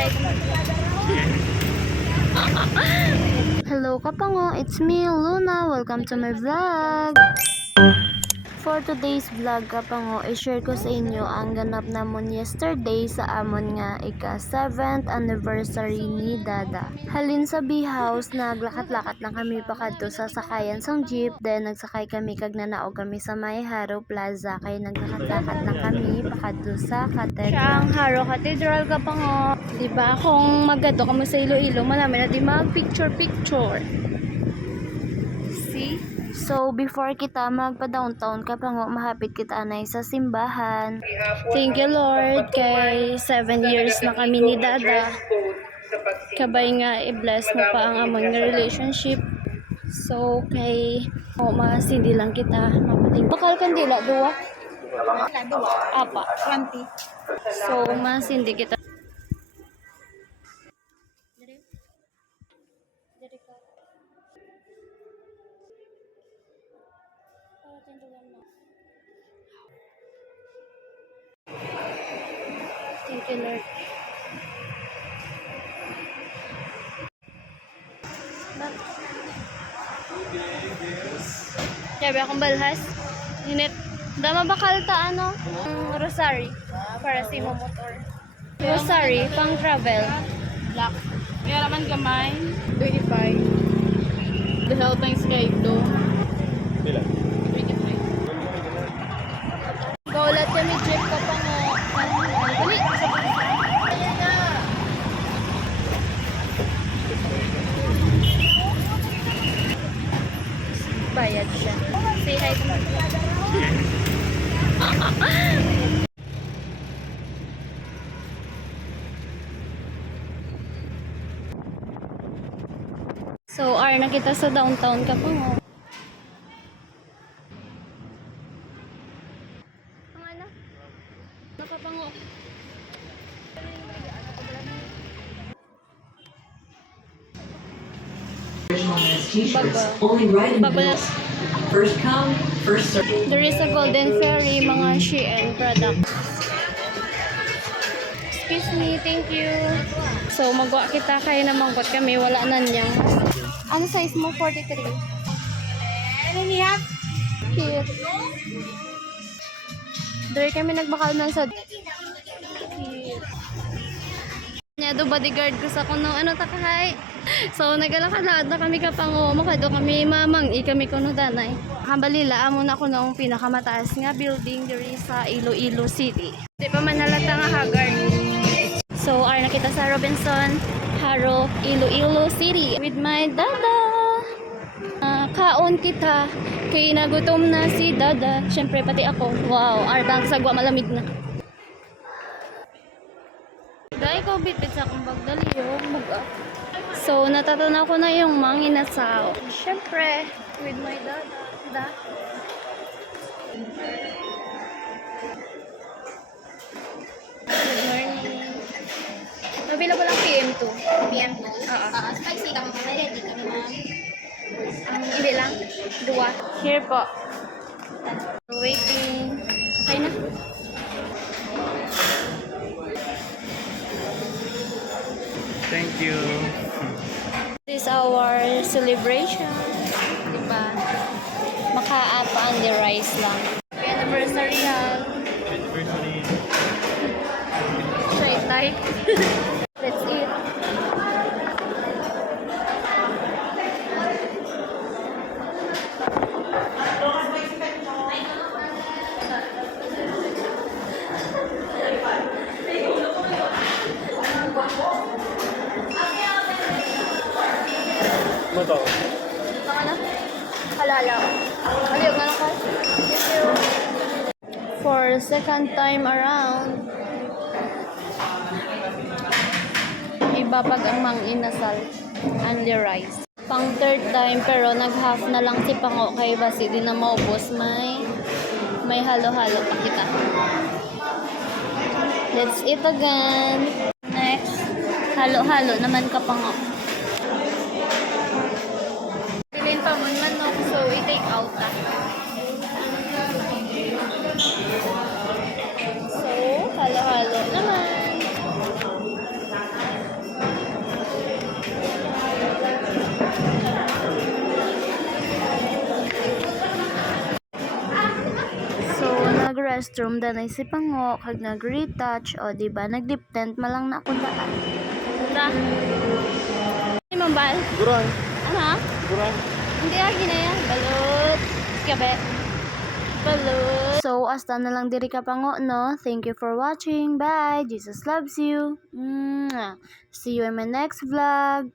hi to my Hello Kapango, it's me Luna. Welcome to my vlog. For today's vlog Kapango, i-share ko sa inyo ang ganap namon yesterday sa amon nga ika-7th anniversary ni Dada. Halin sa B-house, naglakat-lakat na kami pa kadto sa sakayan sang jeep, then nagsakay kami kag nanaog kami sa may Haro Plaza kay naglakat-lakat na kami pa kadto sa Cathedral. Siya ang Haro Cathedral Kapango. Diba kung magado kamo sa Iloilo, malami na di mag picture. See? So, before kita magpa-downtown Kapango, mahapit kita anay sa simbahan. Thank you Lord, kay 7 years na kami ni Dada. Kabay nga, i-bless mo pa ang amon nga relationship. So, kay masindi lang kita. Mapating. Bakal kandila, duwa? Apa? 20. So, masindi kita. Thank you, Lord. Sabi akong balhas. Init. Dama bakal ta ano? Rosary. Para sa imo motor. Rosary, pang travel. Black. Kaya naman gamay. 25. The hell thanks kay do. Pila? 25. Gaulat kami jeep ka pa nga. Dali. Bayad siya. Say hi to my So, na kita sa downtown ka pa mo. Ang ano? Nakapango. T-shirts only right in the middle. First come, first serve. There is a Golden Fairy, mga Shein products. Excuse me, thank you. So, magwa kita kay na mangkot kami, wala na niya. Ano size mo? 43. Ano niya? Cute. Dari kami nagbakal ng sa cute. Nya do bodyguard ko sa kuno ano takahay. So nagalakad na kami Kapango, makado kami mamang kami kuno danay. Hambalila amo na ko nung pinakamataas nga building diri sa Iloilo City. Di pa man nalata nga haggard. So na kita sa Robinson, Haro, Iloilo City with my Dada. Kaon kita kay nagutom na si Dada. Syempre pati ako. Wow, arbang sagwa malamig na. Dahil ko bitbit sa akong bagdali yung mag-up. So, natatanaw ko na yung mga inasaw. Siyempre, with my Dada. Good morning. Available lang PM2. PM2? Oo. Spicy kami mga ready kami mga. Hindi lang. Dua. Here po. Waiting. Okay na. Thank you. This is our celebration. Diba? Maka-apa on the rice lang. Happy anniversary yan. Try type. Let's eat. Ano to? Ano? Halala. Aliyo nga lang ko. Thank you. For second time around, ibabag ang mang inasal. Only rice. Pang third time, pero nag-half na lang si Pango kay basi di na maubos. May halo-halo pa kita. Let's eat again. Next, halo-halo naman Kapango. Bilin pa man manok, so i-take out na. So, halo-halo naman. restroom danay si Pango kag nag-retouch o di ba nag-lip tint malang na ako daan. Ta. Ay, mambal. Guran. Ano? Guran. Hindi na yan. Balut. Gabi. Balut. So hasta na lang diri ka Pango no. Thank you for watching. Bye. Jesus loves you. Mwah. See you in my next vlog.